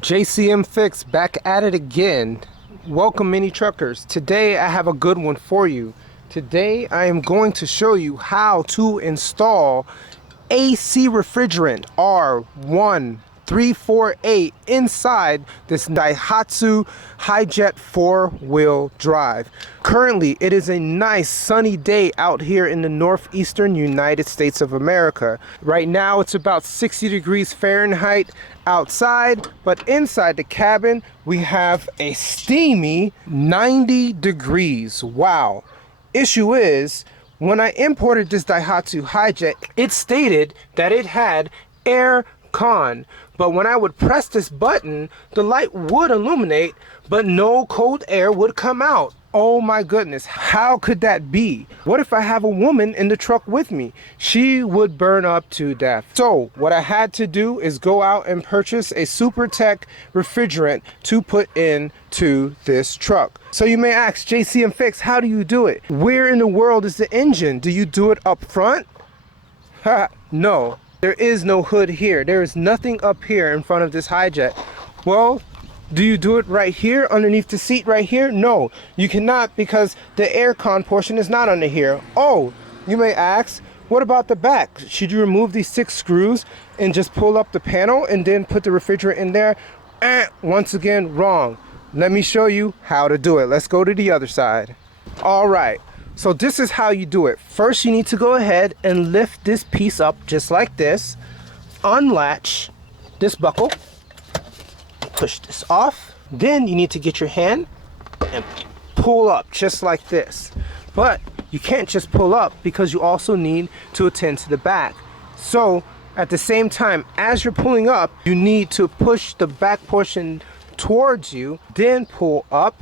JCM Fix back at it again. Welcome mini truckers. Today I have a good one for you. Today I am going to show you how to install AC refrigerant R1348 inside this Daihatsu Hijet 4-wheel drive. Currently it is a nice sunny day out here in the northeastern United States of America. Right now it's about 60 degrees Fahrenheit outside, but inside the cabin we have a steamy 90 degrees. Wow. Issue is, when I imported this Daihatsu Hijet, it stated that it had air con, but when I would press this button, the light would illuminate, but no cold air would come out. Oh my goodness, how could that be? What if I have a woman in the truck with me? She would burn up to death. So what I had to do is go out and purchase a Supertech refrigerant to put into this truck. So you may ask, JCM Fix, how do you do it? Where in the world is the engine? Do you do it up front? No. There is no hood here. There is nothing up here in front of this Hijet. Well, do you do it right here underneath the seat right here? No, you cannot, because the aircon portion is not under here. Oh, you may ask, what about the back? Should you remove these 6 screws and just pull up the panel and then put the refrigerant in there? Once again, wrong. Let me show you how to do it. Let's go to the other side. All right. So this is how you do it. First, you need to go ahead and lift this piece up just like this. Unlatch this buckle. Push this off. Then you need to get your hand and pull up just like this. But you can't just pull up, because you also need to attend to the back. So at the same time as you're pulling up, you need to push the back portion towards you, then pull up.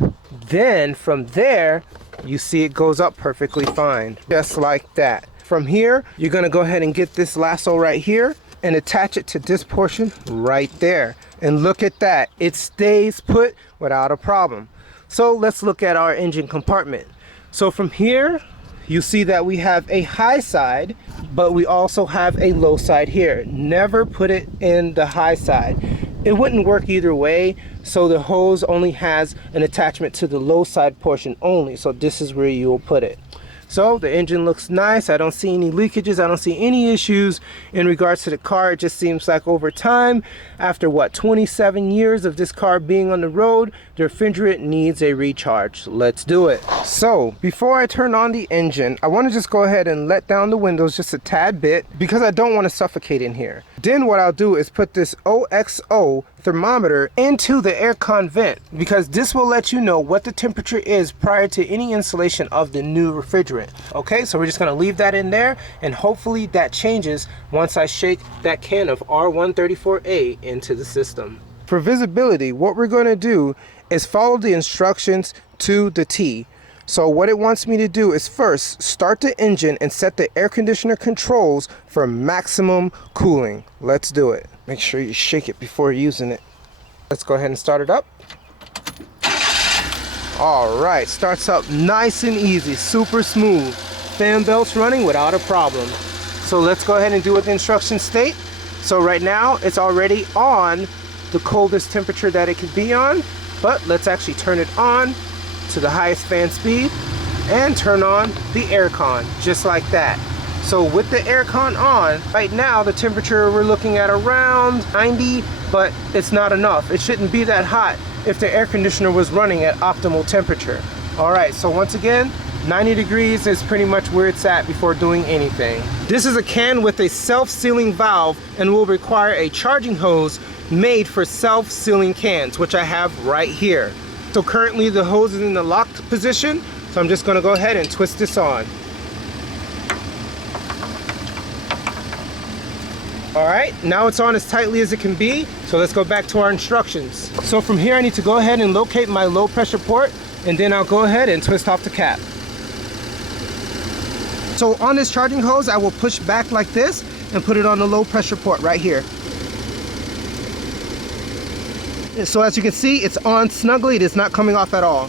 Then from there, you see it goes up perfectly fine, just like that. From here, you're gonna go ahead and get this lasso right here and attach it to this portion right there. And look at that, it stays put without a problem. So let's look at our engine compartment. So from here, you see that we have a high side, but we also have a low side here. Never put it in the high side. It wouldn't work either way, so the hose only has an attachment to the low side portion only, so this is where you will put it. So the engine looks nice. I don't see any leakages. I don't see any issues in regards to the car. It just seems like over time, after what, 27 years of this car being on the road, the refrigerant needs a recharge. Let's do it. So before I turn on the engine, I want to just go ahead and let down the windows just a tad bit, because I don't want to suffocate in here. Then what I'll do is put this OXO thermometer into the aircon vent, because this will let you know what the temperature is prior to any installation of the new refrigerant. Okay, so we're just going to leave that in there, and hopefully that changes once I shake that can of R134A into the system. For visibility, what we're going to do is follow the instructions to the T. So what it wants me to do is first start the engine and set the air conditioner controls for maximum cooling. Let's do it. Make sure you shake it before using it. Let's go ahead and start it up. All right, starts up nice and easy, super smooth. Fan belts running without a problem. So let's go ahead and do what the instructions state. So right now it's already on the coldest temperature that it could be on, but let's actually turn it on to the highest fan speed and turn on the aircon just like that. So with the aircon on, right now the temperature we're looking at around 90, but it's not enough. It shouldn't be that hot if the air conditioner was running at optimal temperature. All right, so once again, 90 degrees is pretty much where it's at before doing anything. This is a can with a self-sealing valve and will require a charging hose made for self-sealing cans, which I have right here. So currently the hose is in the locked position, so I'm just gonna go ahead and twist this on. All right, now it's on as tightly as it can be, so let's go back to our instructions. So from here I need to go ahead and locate my low pressure port, and then I'll go ahead and twist off the cap. So on this charging hose, I will push back like this and put it on the low pressure port right here. So as you can see, it's on snugly, it is not coming off at all.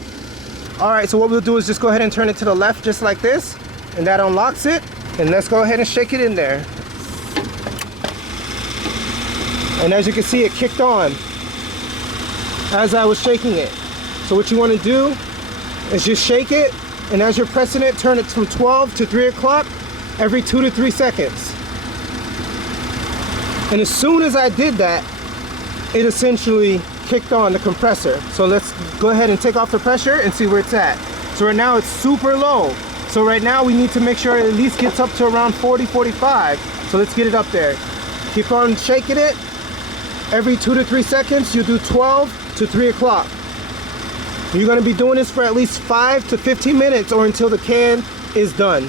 All right, so what we'll do is just go ahead and turn it to the left just like this, and that unlocks it. And let's go ahead and shake it in there. And as you can see, it kicked on. as I was shaking it. So what you want to do is just shake it, and as you're pressing it, turn it from 12 to 3 o'clock every 2 to 3 seconds. And as soon as I did that, it essentially kicked on the compressor. So let's go ahead and take off the pressure and see where it's at. So right now it's super low. So right now we need to make sure it at least gets up to around 40, 45. So let's get it up there. Keep on shaking it. Every 2 to 3 seconds, you do 12 to 3 o'clock. You're gonna be doing this for at least 5 to 15 minutes or until the can is done.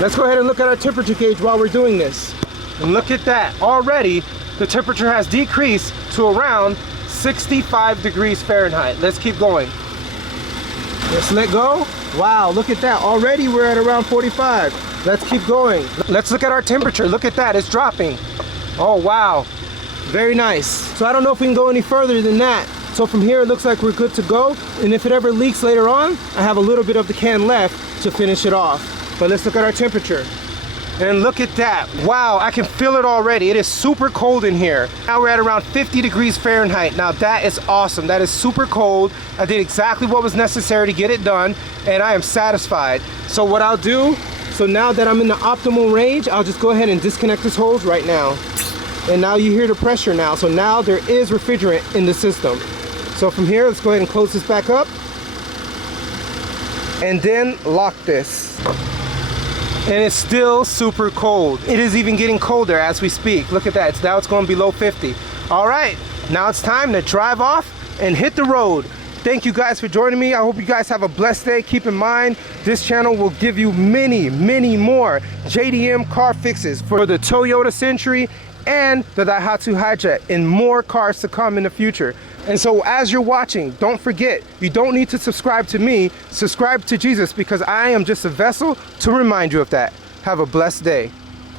Let's go ahead and look at our temperature gauge while we're doing this. And look at that, already the temperature has decreased to around 65 degrees Fahrenheit. Let's keep going. Let's let go. Wow, look at that, already we're at around 45. Let's keep going. Let's look at our temperature, look at that, it's dropping. Oh wow, very nice. So I don't know if we can go any further than that. So from here it looks like we're good to go. And if it ever leaks later on, I have a little bit of the can left to finish it off. But let's look at our temperature. And look at that. Wow, I can feel it already. It is super cold in here. Now we're at around 50 degrees Fahrenheit. Now that is awesome. That is super cold. I did exactly what was necessary to get it done, and I am satisfied. So what I'll do, so now that I'm in the optimal range, I'll just go ahead and disconnect this hose right now. And now you hear the pressure now. So now there is refrigerant in the system. So from here, let's go ahead and close this back up. And then lock this. And it's still super cold. It is even getting colder as we speak. Look at that, now it's going below 50. All right, now it's time to drive off and hit the road. Thank you guys for joining me. I hope you guys have a blessed day. Keep in mind, this channel will give you many, many more JDM car fixes for the Toyota Century and the Daihatsu Hijet, and more cars to come in the future. And so as you're watching, don't forget, you don't need to subscribe to me, subscribe to Jesus, because I am just a vessel to remind you of that. Have a blessed day.